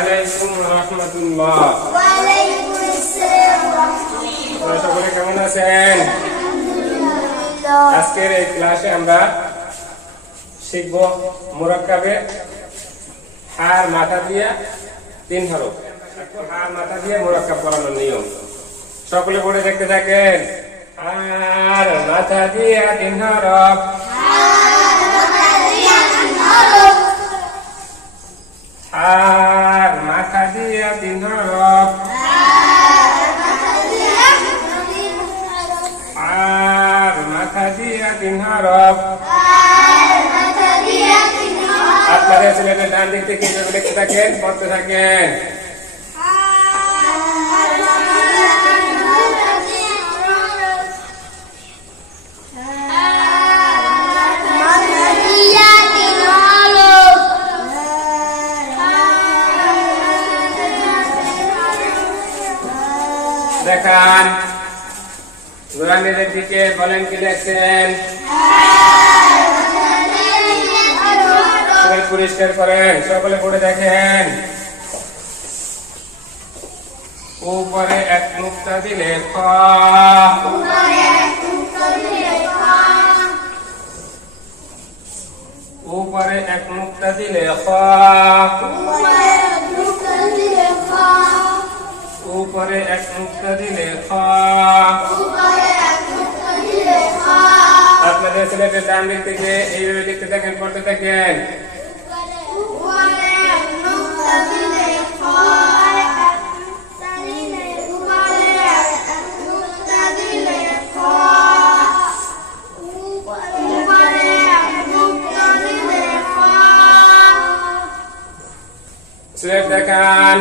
আলাইকুম রাহমাতুল্লাহ। ওয়া আলাইকুম আসসালাম ওয়া রাহমাতুল্লাহ। সকলে কেমন আছেন? আজকের এই ক্লাসে আমরা শিখব মুরাক্কাবে হার মাথা দিয়ে 3 হরফ। হার মাথা দিয়ে মুরাক্কাব করানোর নিয়ম সকলে পড়ে দেখতে থাকেন। হার মাথা দিয়ে 3 হরফ, হার মাথা দিয়ে 3 হরফ, হার মাথা দিয়ে 3 হরফ। আপনারা ছেলেদের ডান দিক থেকে এইভাবে লিখতে থাকেন, পড়তে থাকেন। দেখান নুরানিদের দিকে, বলেন কি লেখছেন? পরিষ্কার করেন, সকলে পড়ে দেখেন। উপরে এক নুক্তা দিলে খ, উপরে এক নুক্তা দিলে খ, উপরে এক নুক্তা দিলে খ। আপনাদের ছেলেদের ডান দিক থেকে এইভাবে লিখতে থাকেন, পড়তে থাকেন। সিলেট দেখান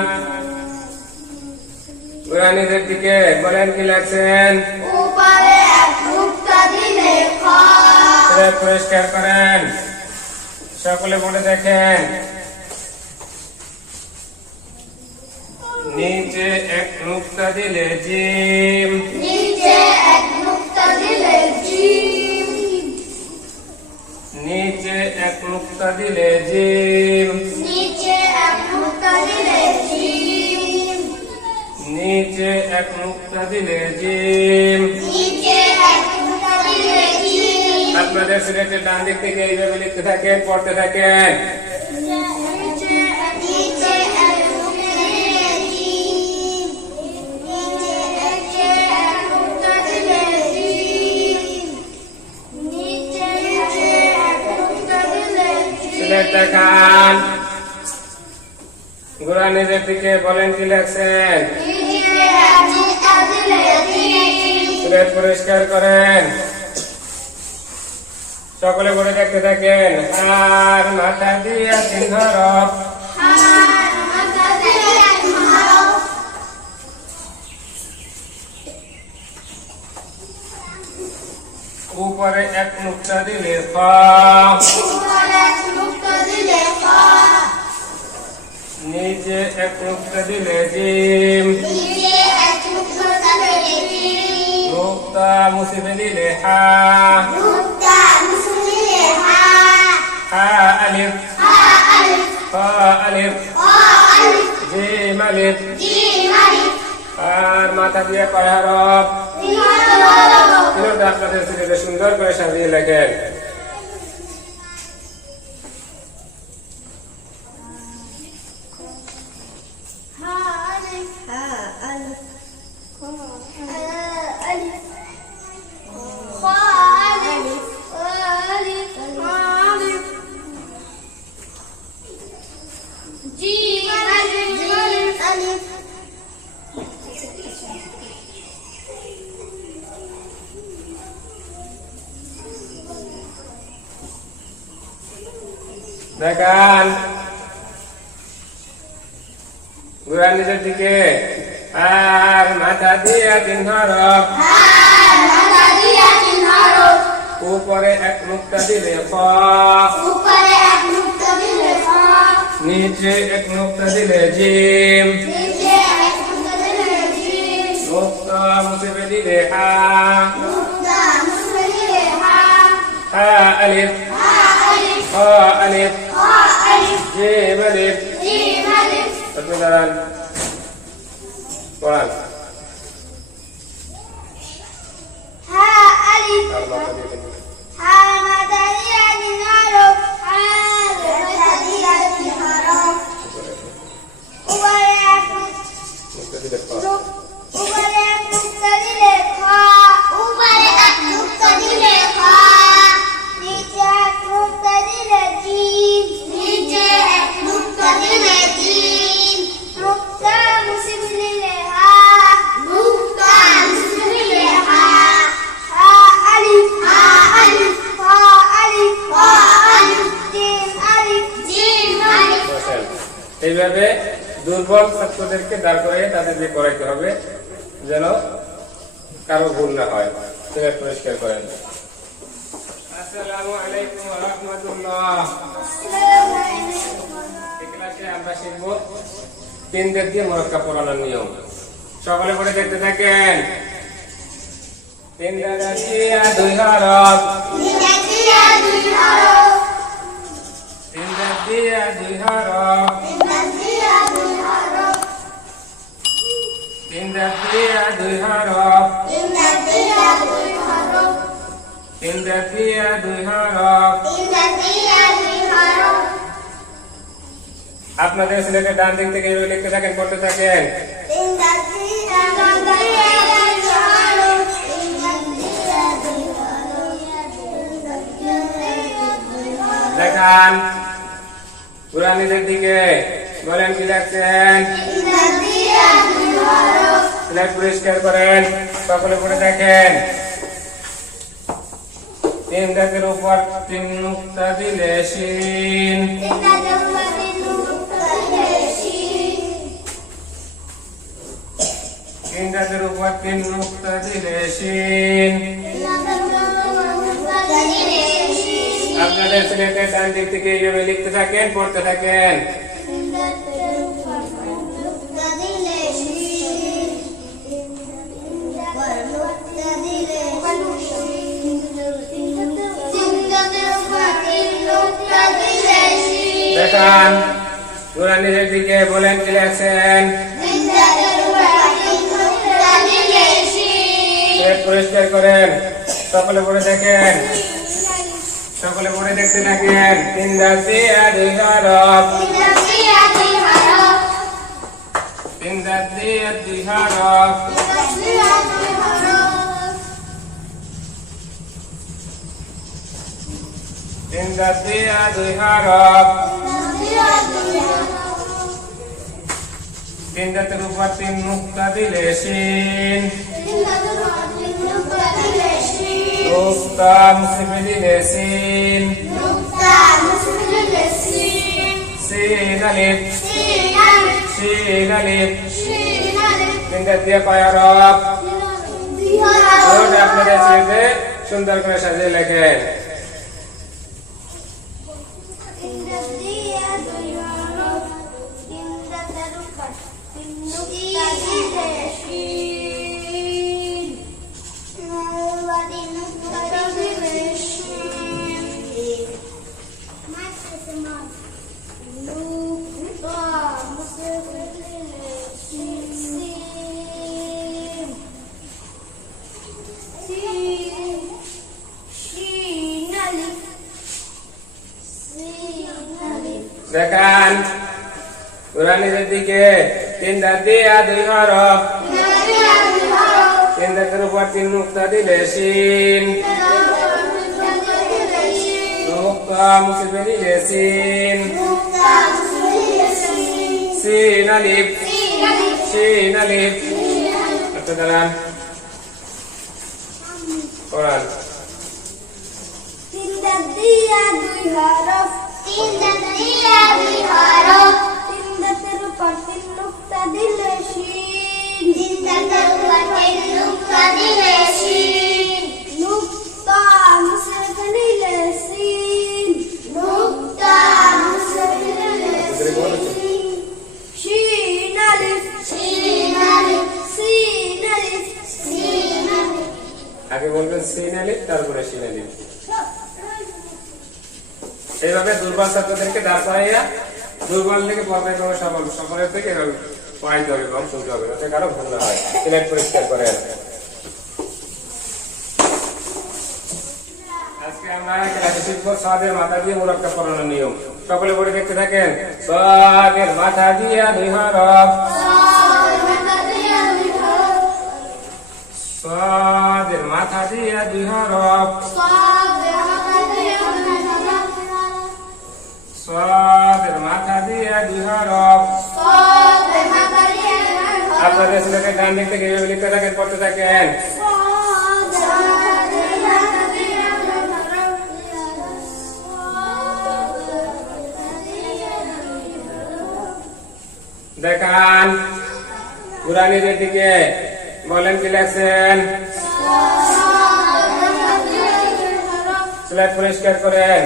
নুরানিদের দিকে, বলেন কি লাগছেন? সিলেট পরিষ্কার করেন, সকলে পড়ে দেখেন। নিচে এক নুক্তা দিলে জিম, নিচে এক নুক্তা দিলে জিম, নিচে এক নুক্তা দিলে জিম, নিচে এক নুক্তা দিলে জিম। আপনাদের সিলেটের ডান দিক থেকে এইভাবে লিখতে থাকেন, পড়তে থাকেন। সিলেট দেখান নুরানিদের দিকে, বলেন কি লেখছেন? সিলেট পরিষ্কার করেন, সকলে পড়ে দেখতে থাকেন। হার মাথা দিয়ে 3 হরফ, উপরে এক নুক্তা দিলে খ, নিচে এক নুক্তা দিলে জিম, নুক্তা মুছে দিলে হা, হা আলিফ, হা আলিফ, জিম আলিফ। আর মাথা দিয়ে কয় হরফ? 3 আপনাদের ছেলেকে সুন্দর করে সাজিয়ে লেখেন। দেখান নুরানিদের দিকে। আর মাথা দিয়ে 3 হরফ, উপরে এক নুক্তা দিলে খ, নিচে এক নুক্তা দিলে জিম, নুক্তা মুছে দিলে হা, হা আলিফ, হা আলিফ, জিম আলিফ জিম আলিফ আপনি দাঁড়ান পড়ান হা আলিফ আর মাথা দিয়ে দিন। হা মাথা দিয়ে তিন হরফ হা মাথা দিয়ে তিন হরফ উপরে এক মুখটা দিলে পড়। উপরে এক নুক্তা দিলে খ উপরে এক নুক্তা দিলে খ নিচে এক নুক্তা দিলে জিম নিচে এক নুক্তা দিলে জিম নুক্তা মুছে দিলে হা নুক্তা মুছে দিলে হা হা আলিফ হা আলিফ জিম আলিফ বসেন। এইভাবে দুর্বল ছাত্রদেরকে দাঁড় করিয়ে তাদেরকে পড়াইতে হবে যেন কারো ভুল না হয়। সিলেট পরিষ্কার করেন। আসসালামু আলাইকুম ওয়া রাহমাতুল্লাহ। এই ক্লাসে আমরা শিখব কেন্দ্রের দিয়ে মুরাক্কাব পড়ানোর নিয়ম। সকলে পড়ে দেখতে থাকেন। কেন্দ্র দিয়া দুই হরফ কেন্দ্র দিয়া দুই হরফ কেন্দ্র দিয়া দুই হরফ কেন্দ্র দিয়া দুই হরফ আপনাদের সিলেটের ডান দিক থেকে এইভাবে লিখতে থাকেন পড়তে থাকেন। দেখান কুরআনের দিকে বলেন কি লিখছেন সিলেট পরিষ্কার করেন সকলে পড়ে দেখেন। তিন দাগের উপর তিন নুক্তা দিলে শিন তিন দাগের উপর তিন নুক্তা দিলে শিন আপনাদের সিলেটের ডান দিক থেকে এইভাবে লিখতে থাকেন পড়তে থাকেন। দেখান কুরআনের দিকে বলেন কি লিখছেন সিলেট পরিষ্কার করেন সকলে পড়ে দেখেন সকলে পড়ে দেখতে থাকেন। তিন দাগ দিয়া দুই হরফ তিন দাগ দিয়া দুই হরফ তিন দাগ দিয়া দুই হরফ তিন দাগের উপর তিন নুক্তা দিলে শিন নুক্তা মুছে দিলে শিন শিন আলিফ শিন আলিফ তিন দাগ দিয়া কয় হরফ ওটা আপনাদের ছেলেতে সুন্দর করে সাজিয়ে লেখেন। দেখান কুরআনের দিকে তিন দাগ দিয়া দুই হরফ তিন দাগের উপর তিন নুক্তা দিলে শিন নুক্তা মুছে দিলে শিন শিন আলিফ শিন আলিফ আচ্ছা দাঁড়ান পড়ান তিন দাগ দিয়া দুই হরফ তিন দাগের উপর তিন নুক্তা দিলে শিন নুক্তা মুছে দিলে শিন শিন আলিফ আগে বলবেন সিন আলিফ তারপরে শিন আলিফ। এইভাবে দুর্বল ছাত্রদেরকে দাঁড় করাইয়া দুর্বল থেকে পর্যায়ক্রমে সকলের থেকে পড়াইতে হবে এবং শুনতে হবে, যাতে কারো ভুল না হয়। সিলেট পরিষ্কার করেন। আজকে আমরা ক্লাসে শিখব সাদের মাথা দিয়ে মুরাক্কাব পড়ানোর নিয়ম। সকলে পড়ে দেখতে থাকেন। সাদের মাথা দিয়ে 2 হরফ, সাদের মাথা দিয়ে 2 হরফ, সাদের মাথা দিয়ে 2 হরফ। আপনাদের সিলেটের ডান দিক থেকে এভাবে লিখতে থাকেন, পড়তে থাকেন। দেখান কুরআনের দিকে, বলেন কি লেখছেন। সিলেট পরিষ্কার করেন।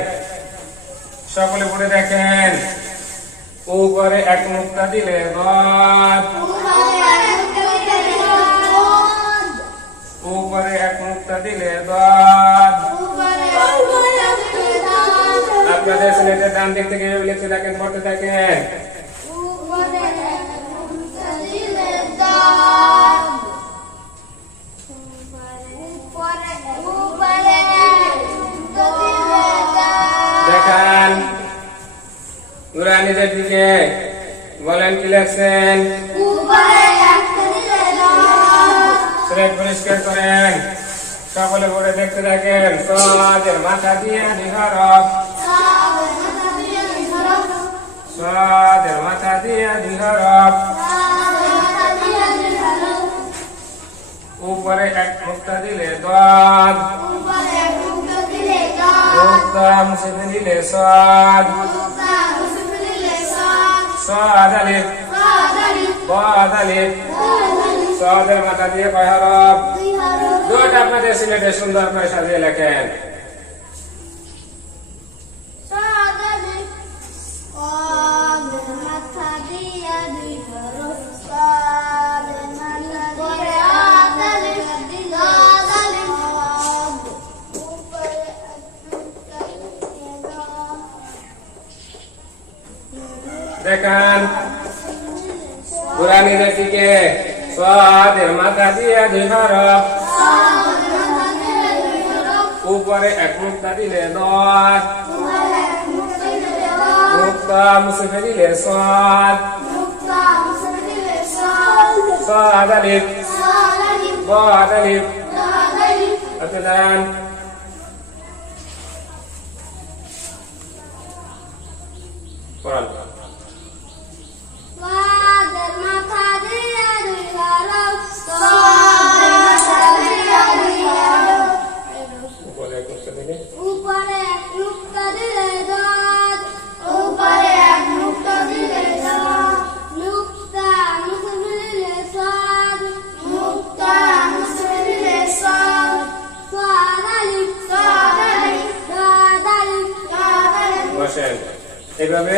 সকলে পড়ে দেখেন। উপরে এক মুক্তা দিলে গদ, উপরে এক মুক্তা দিলে গদ। আপনাদের সিলেটের ডান দিক থেকে লিখতে থাকেন, পড়তে থাকেন। দেখান কুরআনের দিকে, বলেন কি লেখছেন। সিলেট পরিষ্কার করেন। সকলে পড়ে দেখতে থাকেন। সাদের মাথা দিয়ে 2 হরফ, সাদের মাথা দিয়ে 2 হরফ। উপরে এক মুক্তা দিলে দদ, মুক্তা মুছে দিলে সদ, সদ আলিফ, বদ আলিফ। সদের মাথা দিয়ে কয় হরফ? 2টা। আপনাদের সিলেটে সুন্দর করে সাজিয়ে লেখেন। দেখান কুরআনের দিকে। সাদের মাথা দিয়ে 2 হরফ, উপরে এক মুক্তা দিলে দদ, মুক্তা মুছে দিলে সদ, সদ আলিফ, বদ আলিফ। দেন পড়ান। এইভাবে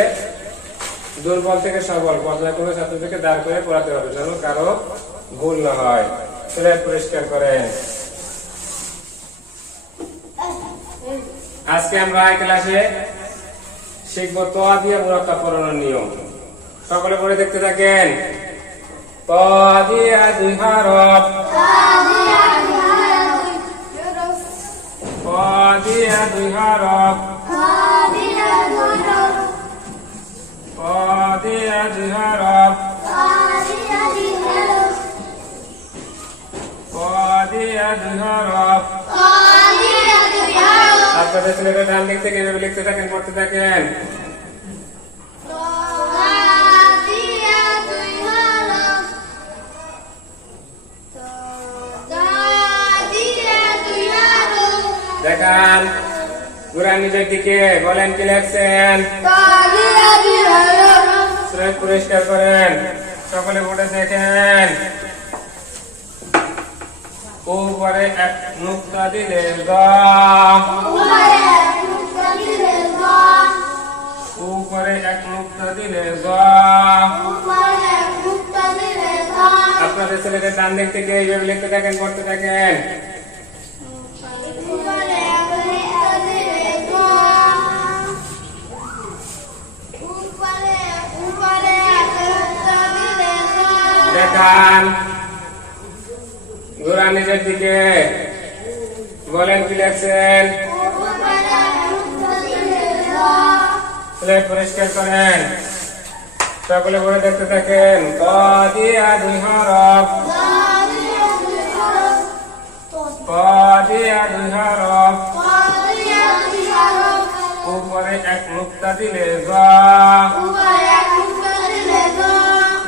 দুর্বল থেকে সবল পর্যায়ক্রমে ছাত্রদেরকে দাঁড় করে পড়াতে হবে, যেন কারো ভুল না হয়। সিলেট পরিষ্কার করেন। আজকে আমরা এই ক্লাসে শিখবো ত দিয়ে মুরাক্কাব পড়ানোর নিয়ম। সকলে পড়ে দেখতে থাকেন। ত দিয়ে 2 হরফ, ত দিয়ে 2 হরফ, ত দিয়ে 2 হরফ, ত দিয়ে 2 হরফ। আপনাদের সিলেটের ডান দিক থেকে এভাবে লিখতে থাকেন, পড়তে থাকেন। দেখান কুরআনের দিকে, বলেন কি লেখছেন। সিলেট পরিষ্কার করেন। সকলে পড়ে দেখেন। উপরে এক মুক্তা দিলে গা, উপরে এক মুক্তা দিলে গা। আপনাদের ছেলেদের ডান দিক থেকে এইভাবে লিখতে থাকেন, পড়তে থাকেন। দেখান ঘোরা নিজের দিকে বলেন কি লেখছেন প্লেট পরিষ্কার করেন সকলে বলে দেখতে থাকেন ক দিয়া 2 হরফ ক দিয়া 2 হরফ উপরে এক নুক্তা দিলে গ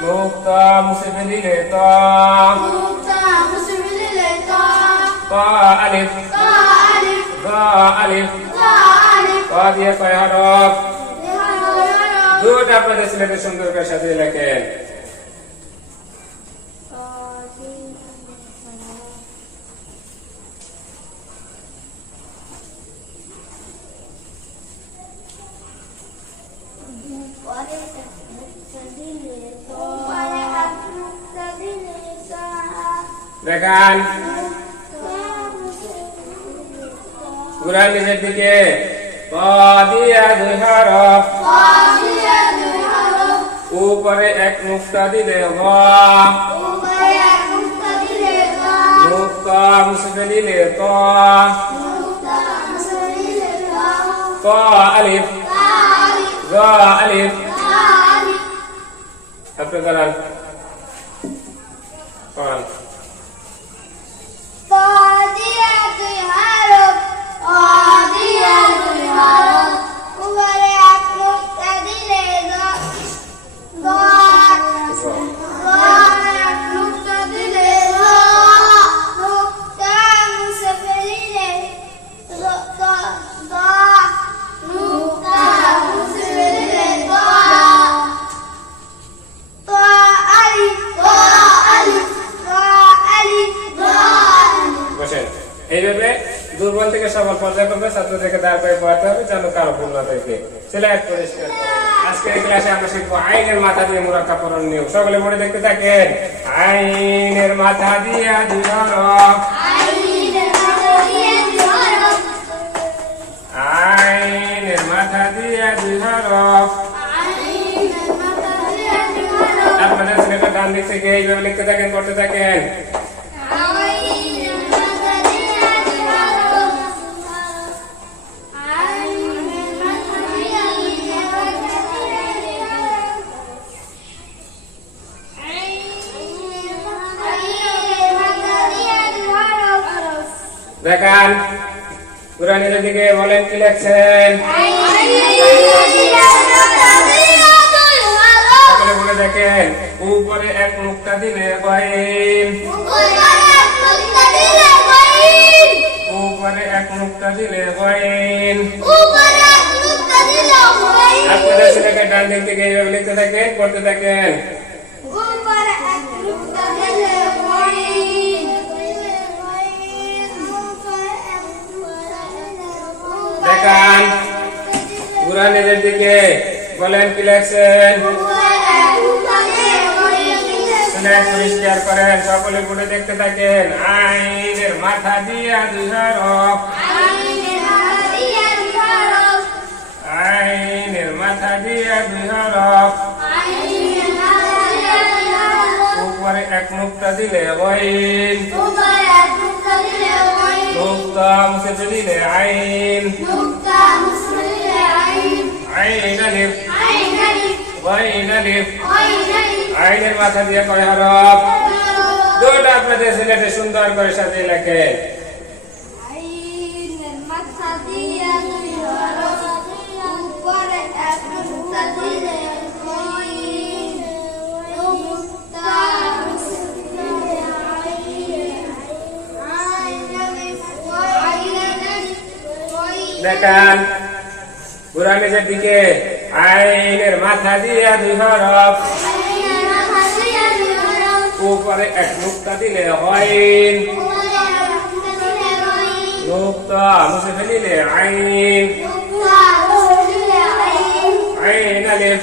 নুক্তা মুছে ফেলিলে ত ক আলিফ গ আলিফ ক দিয়ে কয় হরফ দুটো আপনাদের সিলেটে সুন্দর করে সাজিয়ে লেখেন দেখান ঘুরা নিজের দিকে ক দিয়া 2 হরফ উপরে এক নুক্তা দিলে গ নুক্তা মুছে ফেলিলে ত ক আলিফ গ আলিফ আপনি করান করান এইভাবে দুর্বল থেকে সবল পর্যায়ক্রমে ছাত্রদেরকে দাঁড় করে পড়াতে হবে যেন কারো ভুল না থাকে সিলেট পরিষ্কার আজকের এই ক্লাসে আমরা শিখবো আইনের মাথা দিয়ে মুরাক্কাব পড়ার নিয়ম সকলে মনে দেখতে থাকেন আইনের মাথা দিয়ে 2 হরফ আইনের মাথা দিয়ে 2 হরফ আপনাদের সিলেটের ডান দিক থেকে এইভাবে লিখতে থাকেন পড়তে থাকেন দেখান ঘুরা নিজের দিকে বলেন কি লেখছেন সকলে বলে দেখেন উপরে এক নুক্তা দিলে গইন উপরে এক নুক্তা দিলে গইন আপনাদের ছেলেকে ডান দিক থেকে এইভাবে লিখতে থাকেন পড়তে থাকেন দেখান ঘুরা নিজের দিকে বলেন কি লেখছেন সিলেট পরিষ্কার করেন সকলে পড়ে দেখতে থাকেন আইনের মাথা দিয়া 2 হরফ আইনের মাথা দিয়া 2 হরফ উপরে এক নুক্তা দিলে গইন নুক্তা মুছে ফেলিলে আইন আইন আলিফ গইন আলিফ আইনের মাথা দিয়ে কয় হরফ দুটো আপনাদের সিলেটে সুন্দর করে সাজিয়ে লেখেন আইনের মাথা দিয়ে 2 হরফ উপরে এক নুক্তা দিলে গইন নুক্তা মুছে ফেলিলে দেখান ঘুরা নিজের দিকে আইনের মাথা দিয়ে 2 হরফ উপরে এক নুক্তা দিলে গইন নুক্তা মুছে ফেলিলে আইন আইন আলিফ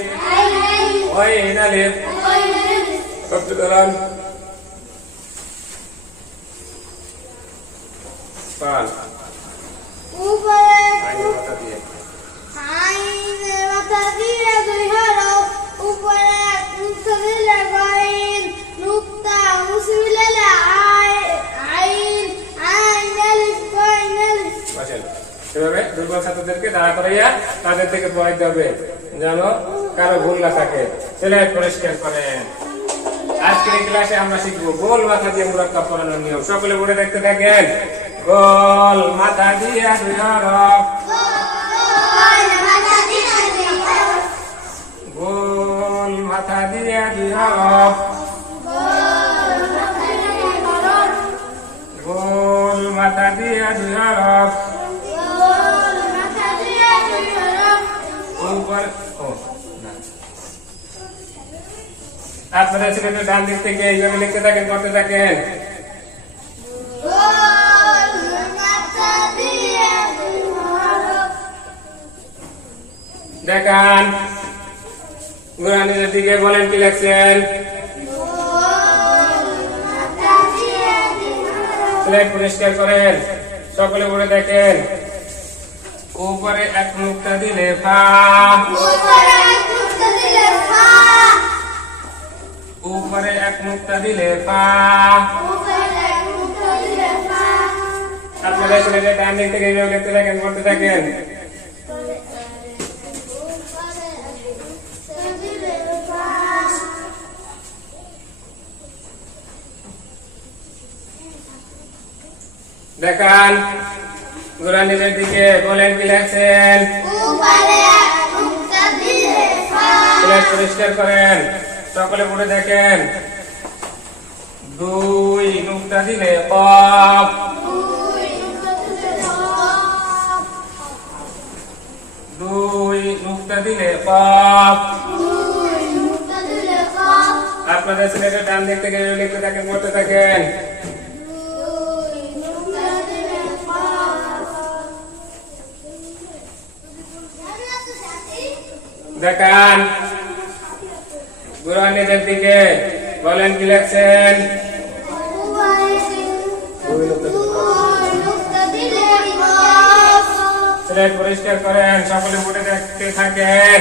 গইন আলিফ শব্দ করান পান আইনের মাথা দিয়ে 2 হরফ উপরে এক নুক্তা দিলে গইন নুক্তা দাঁড়া করাইয়া তাদের থেকে পড়াইতে হবে যেন কারো ভুল না থাকে। সিলেট পরিষ্কার করেন। আজকের এই ক্লাসে আমরা শিখবো গোল মাথা দিয়ে মুরাক্কাব পড়ানোর নিয়ম। সকলে পড়ে দেখতে থাকেন। গোল মাথা দিয়ে 2 হরফ, গোল মাথা দিয়ে 2 হরফ, গোল মাথা দিয়ে 2 হরফ, উপর আপনারা সিলেটের ডান দিক থেকে এইভাবে লিখতে থাকেন, করতে থাকেন। দেখান গুরানের দিকে, বলেন কি লিখছেন। সিলেট পরিষ্কার করেন। সকলে পড়ে দেখেন। উপরে এক মুক্তা দিলে ফা, উপরে এক মুক্তা দিলে ফা। আপনারা সিলেটের ডান দিক থেকে এইভাবে লিখতে থাকেন, করতে থাকেন। দেখান গুরানের দিকে, বলেন কি লিখছেন। সিলেট পরিষ্কার করেন। সকলে পড়ে দেখেন। 2 নুক্তা দিলে কফ, 2 নুক্তা দিলে কফ। আপনাদের সিলেটের ডান দিক থেকে লিখতে থাকেন, করতে থাকেন। দেখান গুরানের দিকে, বলেন কি লিখছেন। সিলেট পরিষ্কার করেন। সকলে পড়ে দেখতে থাকেন।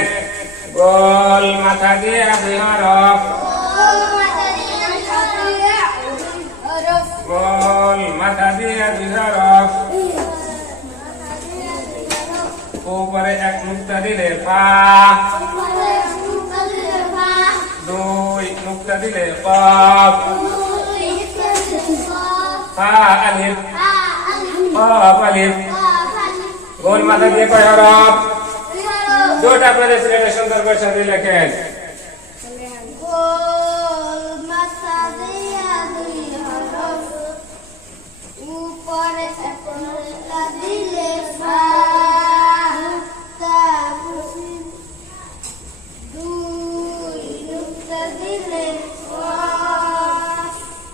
গোল মাথা দিয়ে 2 হরফ, গোল মাথা দিয়ে 2 হরফ, উপরে এক মুক্তা দিলে ফা, 2 নুক্তা দিলে কফ, ফা আলিফ, কফ আলিফ। গোল মাথা দিয়ে কয় হরফ। দুটো আপনাদের সিলেটের সুন্দর করে সাথে লেখেন। উপরে এক মুক্তা দিলে ফা,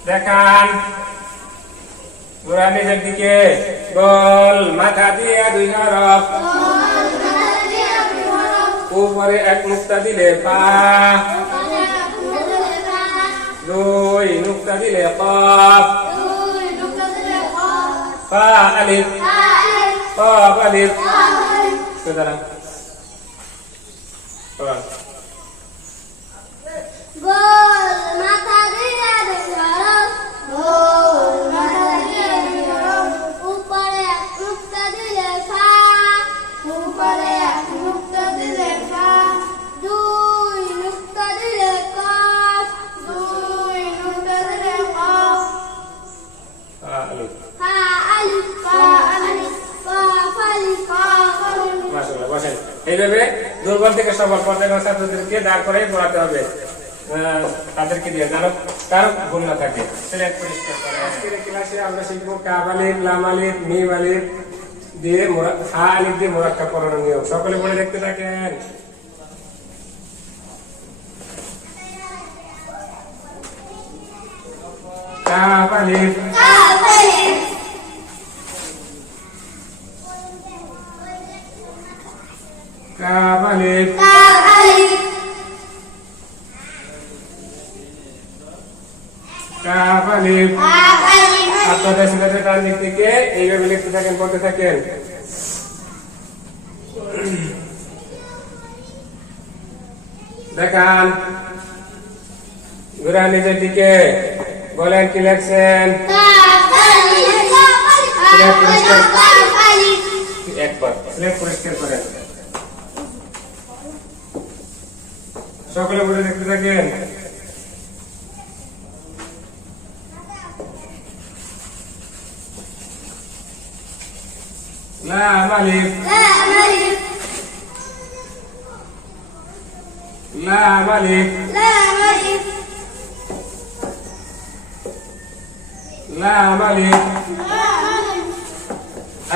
দেখান গুরানের দিকে। গোল মাথা দিয়ে 2 হরফ, উপরে এক মুক্তা দিলে ফা, 2 নুক্তা দিলে কফ, ফা আলিফ, কফ আলিফ। সুতরাং গোল মাথা দিয়ে 2 হরফ, গোল মাথা দিয়ে 2 হরফ, উপরে এক মুক্তা দিলে ফা, উপরে এক মুক্তা দিলে ফা, 2 নুক্তা দিলে কফ, 2 নুক্তা দিলে কফ, ফা আলিফ, ফা আলিফ, ফা আলিফ, কফ আলিফ, কফ আলিফ। মাশাআল্লাহ। বসেন। এইভাবে দুর্বল থেকে সবল পর্যায়ের ছাত্রদেরকে দাঁড় করে পড়াতে হবে, তাদেরকে দিয়ে যেন কারো ভুল না থাকে। সিলেট পরিষ্কার করে। আজকের এই ক্লাসে আমরা শিখবো কাফ আলিফ, লাম আলিফ, মিম আলিফ দিয়ে হা আলিফ দিয়ে মুরাক্কাব পড়ানোর নিয়ম। সকলে পড়ে দেখতে থাকেন। কাফ আলিফ, কাফ আলিফ, কাফ আলিফ। আপনাদের সিলেটের ডান দিক থেকে এইভাবে লিখতে থাকেন, পড়তে থাকেন। দেখান গুরানের দিকে, বলেন কি লিখছেন। একবার স্লেট পরিষ্কার করেন। সকলে বলে দেখতে থাকেন। লাম আলিফ, لام ألف লাম আলিফ, لام ألف লাম আলিফ। لام ألف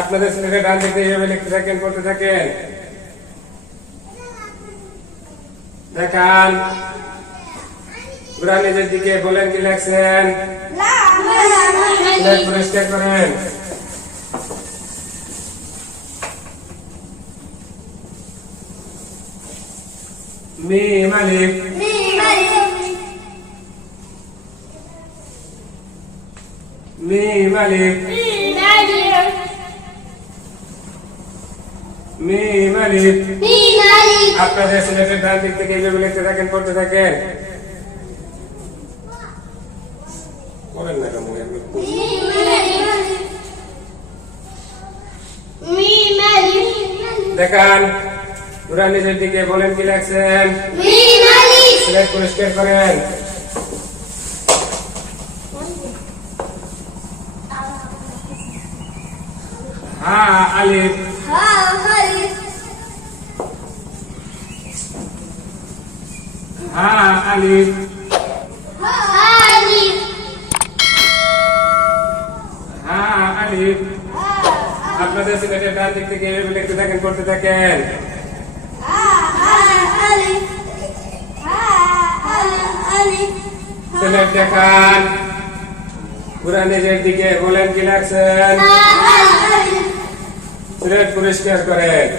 আপনাদের ছেলেকে ডান দিকে এইভাবে লিখতে থাকেন, পড়তে থাকেন। দেখান ঘুরা নিজের দিকে, বলেন কি লেখছেন। لام স্লেট ألف পরিষ্কার করেন। মিম আলিফ, ميم ألف মিম আলিফ, ميم ألف মিম আলিফ। ميم ألف আপনাদের ছেলেকে ডান দিক থেকে এইভাবে লিখতে থাকেন, পড়তে থাকেন। পড়েন না কেন? ميم ألف দেখান ঘুরা নিজের দিকে, বলেন কি লেখছেন। ميم ألف স্লেট পরিষ্কার করেন। হা আলিফ, ها ألف হা আলিফ, ها ألف হা আলিফ। ها আপনাদের ছেলেকে ডান দিক থেকে এইভাবে লিখতে থাকেন, পড়তে থাকেন। ألف ألف স্লেট দেখান ঘুরা নিজের দিকে, বলেন কি লেখছেন। ألف স্লেট পরিষ্কার করেন।